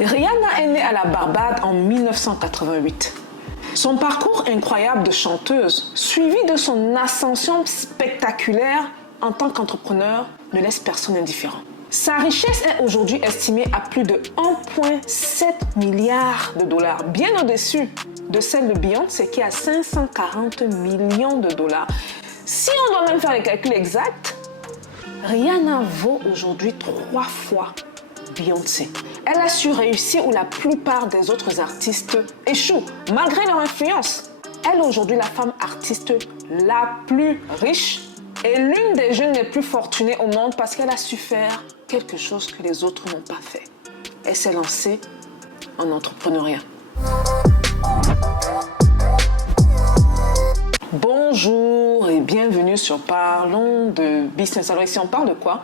Rihanna est née à la Barbade en 1988. Son parcours incroyable de chanteuse, suivi de son ascension spectaculaire en tant qu'entrepreneur, ne laisse personne indifférent. Sa richesse est aujourd'hui estimée à plus de 1,7 milliard de dollars, bien au-dessus de celle de Beyoncé qui est à 540 millions de dollars. Si on doit même faire les calculs exacts, Rihanna vaut aujourd'hui 3 fois Beyoncé. Elle a su réussir où la plupart des autres artistes échouent, malgré leur influence. Elle est aujourd'hui la femme artiste la plus riche et l'une des jeunes les plus fortunées au monde parce qu'elle a su faire quelque chose que les autres n'ont pas fait. Elle s'est lancée en entrepreneuriat. Bonjour et bienvenue sur Parlons de Business. Alors ici, on parle de quoi?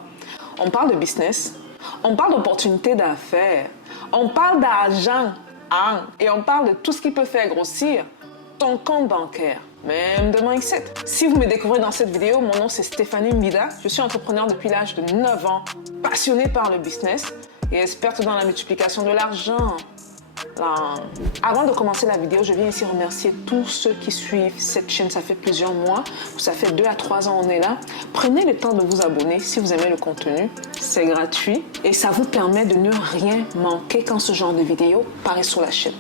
On parle de business, on parle d'opportunités d'affaires, on parle d'argent, et on parle de tout ce qui peut faire grossir ton compte bancaire, même de mindset. Si vous me découvrez dans cette vidéo, mon nom c'est Stéphanie Mbida. Je suis entrepreneur depuis l'âge de 9 ans, passionnée par le business et experte dans la multiplication de l'argent. Avant de commencer la vidéo, je viens ici remercier tous ceux qui suivent cette chaîne. Ça fait plusieurs mois, ça fait 2 à 3 ans on est là. Prenez le temps de vous abonner si vous aimez le contenu. C'est gratuit et ça vous permet de ne rien manquer quand ce genre de vidéo paraît sur la chaîne.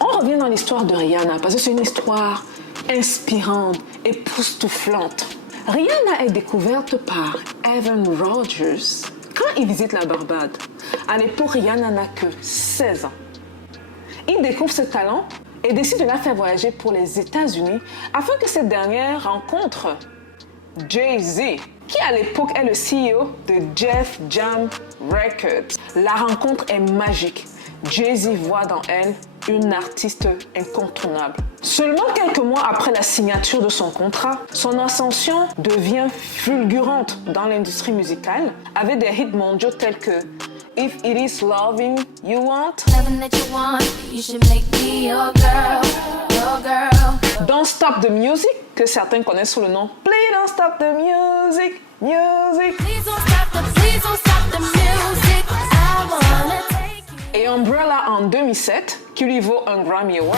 On revient dans l'histoire de Rihanna parce que c'est une histoire inspirante, époustouflante. Rihanna est découverte par Evan Rogers quand il visite la Barbade. À l'époque, Rihanna n'a que 16 ans. Il découvre ce talent et décide de la faire voyager pour les États-Unis afin que cette dernière rencontre Jay-Z, qui à l'époque est le CEO de Def Jam Records. La rencontre est magique. Jay-Z voit dans elle une artiste incontournable. Seulement quelques mois après la signature de son contrat, son ascension devient fulgurante dans l'industrie musicale avec des hits mondiaux tels que If It Is Loving You Want, you should make me your girl, your girl. Don't Stop the Music, que certains connaissent sous le nom Play Don't Stop the Music, Music. Please don't stop the music. I wanna take you. Et Umbrella en 2007, qui lui vaut un Grammy Award.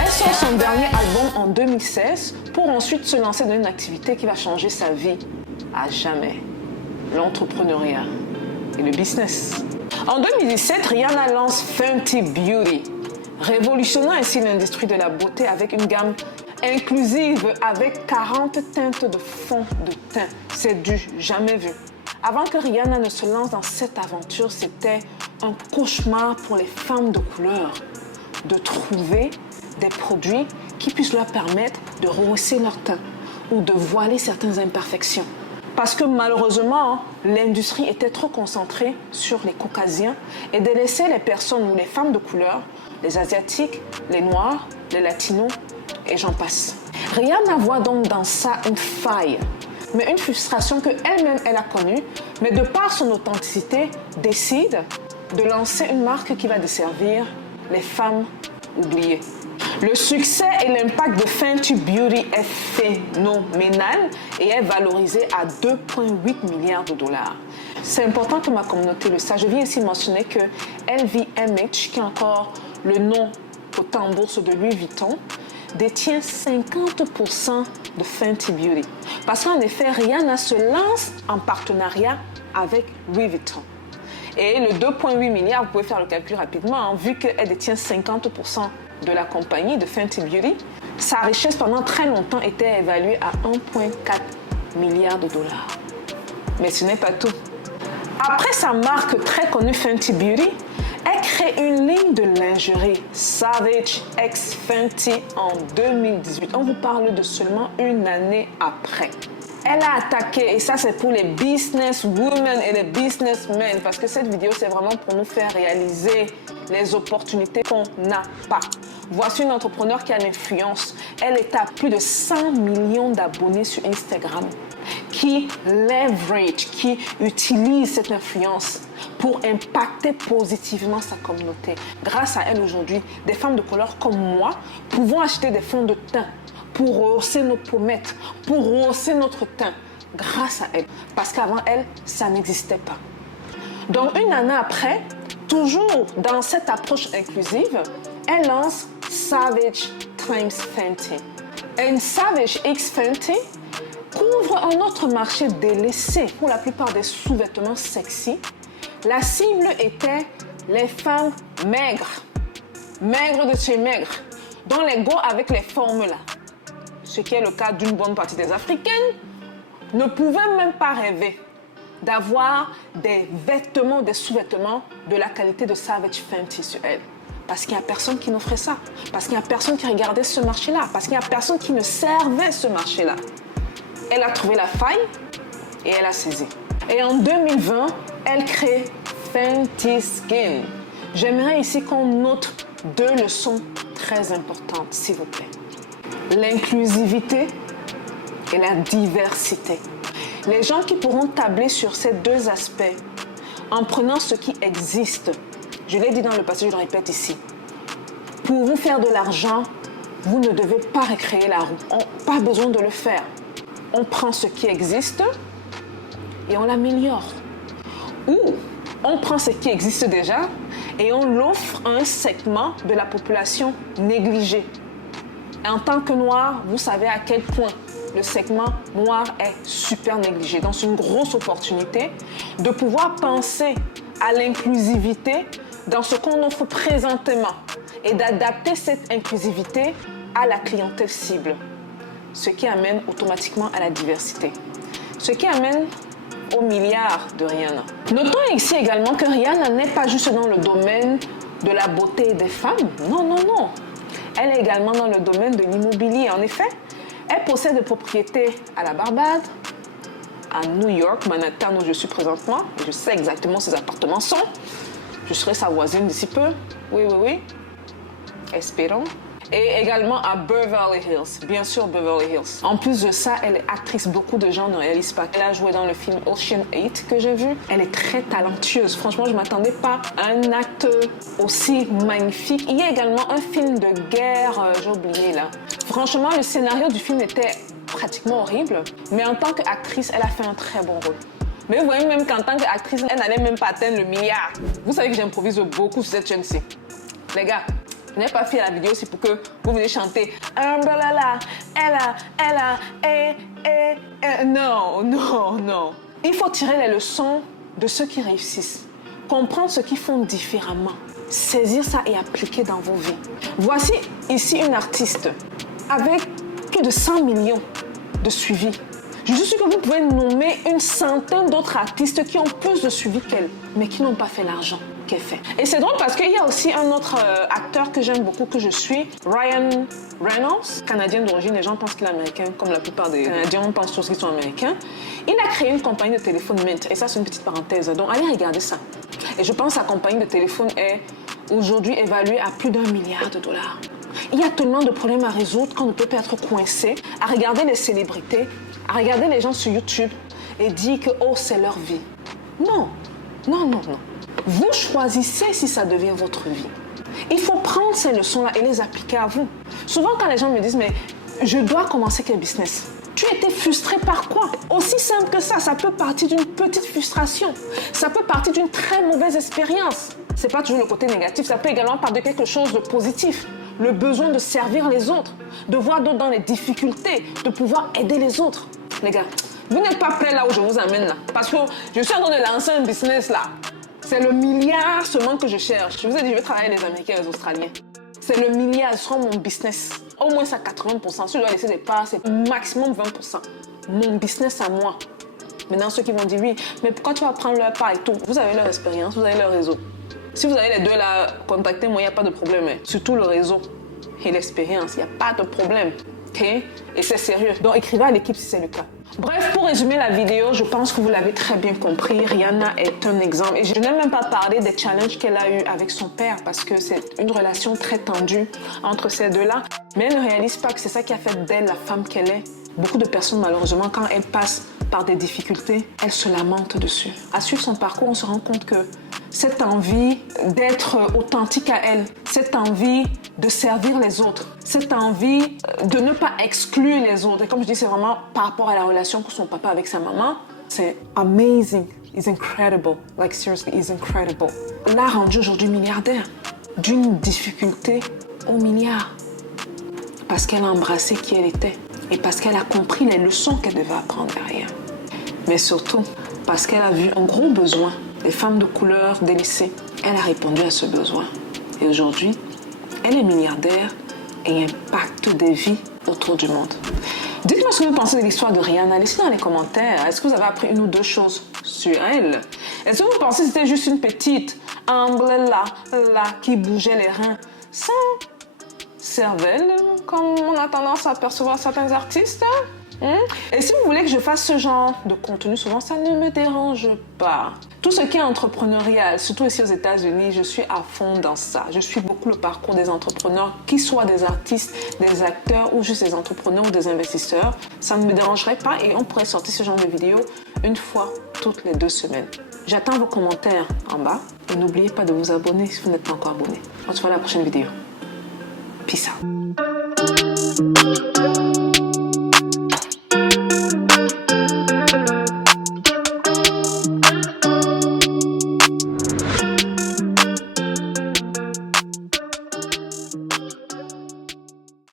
Elle sort son dernier album en 2016 pour ensuite se lancer dans une activité qui va changer sa vie à jamais. L'entrepreneuriat et le business. En 2017, Rihanna lance Fenty Beauty, révolutionnant ainsi l'industrie de la beauté avec une gamme inclusive avec 40 teintes de fond de teint. C'est du jamais vu. Avant que Rihanna ne se lance dans cette aventure, c'était un cauchemar pour les femmes de couleur de trouver des produits qui puissent leur permettre de rehausser leur teint ou de voiler certaines imperfections. Parce que malheureusement, l'industrie était trop concentrée sur les caucasiens et délaissait les personnes ou les femmes de couleur, les asiatiques, les noirs, les latinos et j'en passe. Rihanna voit donc dans ça une faille, mais une frustration que elle-même elle a connue, mais de par son authenticité, décide de lancer une marque qui va desservir les femmes oubliées. Le succès et l'impact de Fenty Beauty est phénoménal et est valorisé à 2,8 milliards de dollars. C'est important que ma communauté le sache. Je viens ici mentionner que LVMH, qui est encore le nom coté en bourse de Louis Vuitton, détient 50% de Fenty Beauty. Parce qu'en effet, Rihanna se lance en partenariat avec Louis Vuitton. Et le 2,8 milliards, vous pouvez faire le calcul rapidement, vu qu'elle détient 50% de la compagnie de Fenty Beauty. Sa richesse pendant très longtemps était évaluée à 1,4 milliard de dollars. Mais ce n'est pas tout. Après sa marque très connue Fenty Beauty, elle crée une ligne de lingerie Savage X Fenty en 2018. On vous parle de seulement une année après. Elle a attaqué, et ça c'est pour les businesswomen et les businessmen, parce que cette vidéo c'est vraiment pour nous faire réaliser les opportunités qu'on n'a pas. Voici une entrepreneur qui a l'influence. Elle est à plus de 100 millions d'abonnés sur Instagram, qui leverage, qui utilise cette influence pour impacter positivement sa communauté. Grâce à elle aujourd'hui, des femmes de couleur comme moi pouvons acheter des fonds de teint pour rehausser nos pommettes, pour rehausser notre teint. grâce à elle. Parce qu'avant elle, ça n'existait pas. Donc une année après, toujours dans cette approche inclusive, elle lance Savage x Fenty. Et Savage x Fenty couvre un autre marché délaissé pour la plupart des sous-vêtements sexy. La cible était les femmes maigres de chez maigres, dont les go avec les formes là. Ce qui est le cas d'une bonne partie des Africaines, ne pouvaient même pas rêver d'avoir des vêtements, des sous-vêtements de la qualité de Savage Fenty sur elles. Parce qu'il n'y a personne qui n'offrait ça. Parce qu'il n'y a personne qui regardait ce marché-là. Parce qu'il n'y a personne qui ne servait ce marché-là. Elle a trouvé la faille et elle a saisi. Et en 2020, elle crée Fenty Skin. J'aimerais ici qu'on note 2 leçons très importantes, s'il vous plaît. L'inclusivité et la diversité. Les gens qui pourront tabler sur ces 2 aspects en prenant ce qui existe, je l'ai dit dans le passé, je le répète ici, pour vous faire de l'argent, vous ne devez pas recréer la roue. Pas besoin de le faire. On prend ce qui existe et on l'améliore. Ou on prend ce qui existe déjà et on l'offre à un segment de la population négligée. En tant que noir, vous savez à quel point le segment noir est super négligé. Donc, c'est une grosse opportunité de pouvoir penser à l'inclusivité dans ce qu'on offre présentement et d'adapter cette inclusivité à la clientèle cible. Ce qui amène automatiquement à la diversité. Ce qui amène aux milliards de Rihanna. Notons ici également que Rihanna n'est pas juste dans le domaine de la beauté des femmes. Non, non, non. Elle est également dans le domaine de l'immobilier. En effet, elle possède des propriétés à la Barbade, à New York, Manhattan, où je suis présentement. Je sais exactement où ces appartements sont. Je serai sa voisine d'ici peu. Oui, oui, oui. Espérons. Et également à Beverly Hills. Bien sûr, Beverly Hills. En plus de ça, elle est actrice. Beaucoup de gens ne réalisent pas. Elle a joué dans le film Ocean 8 que j'ai vu. Elle est très talentueuse. Franchement, je ne m'attendais pas à un acte aussi magnifique. Il y a également un film de guerre, j'ai oublié là. Franchement, le scénario du film était pratiquement horrible. Mais en tant qu'actrice, elle a fait un très bon rôle. Mais vous voyez même qu'en tant qu'actrice, elle n'allait même pas atteindre le milliard. Vous savez que j'improvise beaucoup sur cette chaîne-ci. Les gars, je n'ai pas fait la vidéo aussi pour que vous venez chanter Umbrella, non, non, non. Il faut tirer les leçons de ceux qui réussissent. Comprendre ce qu'ils font différemment. Saisir ça et appliquer dans vos vies. Voici ici une artiste avec plus de 100 millions de suivis. Je suis sûre que vous pouvez nommer une centaine d'autres artistes qui ont plus de suivi qu'elle, mais qui n'ont pas fait l'argent qu'elle fait. Et c'est drôle parce qu'il y a aussi un autre acteur que j'aime beaucoup, que je suis, Ryan Reynolds, canadien d'origine. Les gens pensent qu'il est américain, comme la plupart des Canadiens, on pense tous qu'ils sont américains. Il a créé une compagnie de téléphone Mint, et ça c'est une petite parenthèse, donc allez regarder ça. Et je pense que sa compagnie de téléphone est aujourd'hui évaluée à plus d'1 milliard de dollars. Il y a tellement de problèmes à résoudre qu'on ne peut pas être coincé à regarder les célébrités, à regarder les gens sur YouTube et dire que oh, c'est leur vie. Non, non, non, non. Vous choisissez si ça devient votre vie. Il faut prendre ces leçons-là et les appliquer à vous. Souvent, quand les gens me disent, mais je dois commencer quel business? Tu étais frustré par quoi? Aussi simple que ça peut partir d'une petite frustration. Ça peut partir d'une très mauvaise expérience. C'est pas toujours le côté négatif, ça peut également partir de quelque chose de positif. Le besoin de servir les autres, de voir d'autres dans les difficultés, de pouvoir aider les autres. Les gars, vous n'êtes pas prêts là où je vous amène là. Parce que je suis en train de lancer un business là. C'est le milliard seulement que je cherche. Je vous ai dit, je vais travailler les Américains et les Australiens. C'est le milliard, ce sera mon business. Au moins ça 80%. Si je dois laisser des parts, c'est maximum 20%. Mon business à moi. Maintenant, ceux qui vont dire oui, mais pourquoi tu vas prendre leur part et tout? Vous avez leur expérience, vous avez leur réseau. Si vous avez les deux là, contactez-moi, il n'y a pas de problème. Surtout le réseau et l'expérience, il n'y a pas de problème. Okay? Et c'est sérieux. Donc écrivez à l'équipe si c'est le cas. Bref, pour résumer la vidéo, je pense que vous l'avez très bien compris. Rihanna est un exemple. Et je n'ai même pas parlé des challenges qu'elle a eu avec son père parce que c'est une relation très tendue entre ces deux-là. Mais elle ne réalise pas que c'est ça qui a fait d'elle la femme qu'elle est. Beaucoup de personnes, malheureusement, quand elles passent par des difficultés, elles se lamentent dessus. À suivre son parcours, on se rend compte que cette envie d'être authentique à elle, cette envie de servir les autres, cette envie de ne pas exclure les autres. Et comme je dis, c'est vraiment par rapport à la relation que son papa avec sa maman. C'est amazing. He's incredible. Like seriously, he's incredible. L'a rendu aujourd'hui milliardaire. D'une difficulté au milliard. Parce qu'elle a embrassé qui elle était. Et parce qu'elle a compris les leçons qu'elle devait apprendre derrière. Mais surtout, parce qu'elle a vu un gros besoin. Les femmes de couleur délaissées. Elle a répondu à ce besoin. Et aujourd'hui, elle est milliardaire et impacte des vies autour du monde. Dites-moi ce que vous pensez de l'histoire de Rihanna. Laissez dans les commentaires. Est-ce que vous avez appris une ou deux choses sur elle? Est-ce que vous pensez que c'était juste une petite humble là, qui bougeait les reins sans cervelle, comme on a tendance à percevoir certains artistes? Et si vous voulez que je fasse ce genre de contenu, souvent ça ne me dérange pas. Tout ce qui est entrepreneurial, surtout ici aux États-Unis, je suis à fond dans ça. Je suis beaucoup le parcours des entrepreneurs, qu'ils soient des artistes, des acteurs ou juste des entrepreneurs ou des investisseurs. Ça ne me dérangerait pas et on pourrait sortir ce genre de vidéo une fois toutes les 2 semaines. J'attends vos commentaires en bas et n'oubliez pas de vous abonner si vous n'êtes pas encore abonné. On se voit à la prochaine vidéo. Peace out.